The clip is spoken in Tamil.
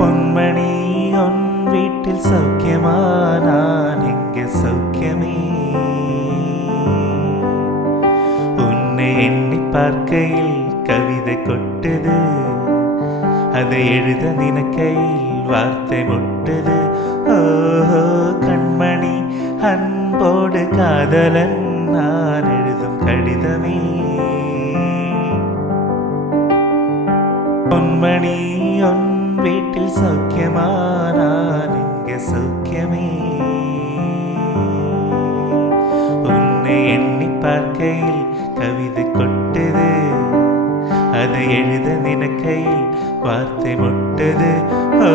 பொன்மணி உன் வீட்டில் சௌக்கியமா? நான் இங்கே சௌக்கியமே. உன்னை எண்ணி பார்க்கையில் கவிதை கொட்டுது, அதை எழுத நினைக்கையில் வார்த்தை முட்டுது. ஓஹோ கண்மணி, அன்போடு காதலன் நான் எழுதும் கடிதமே. பொன்மணி உன் வீட்டில் சௌக்கியமா? நான் இங்கே சௌக்கியமே. உன்னை எண்ணி பார்க்கையில் கவிதை கொட்டுது, அதை எழுத நினைக்கையில் வார்த்தை முட்டது. ஓ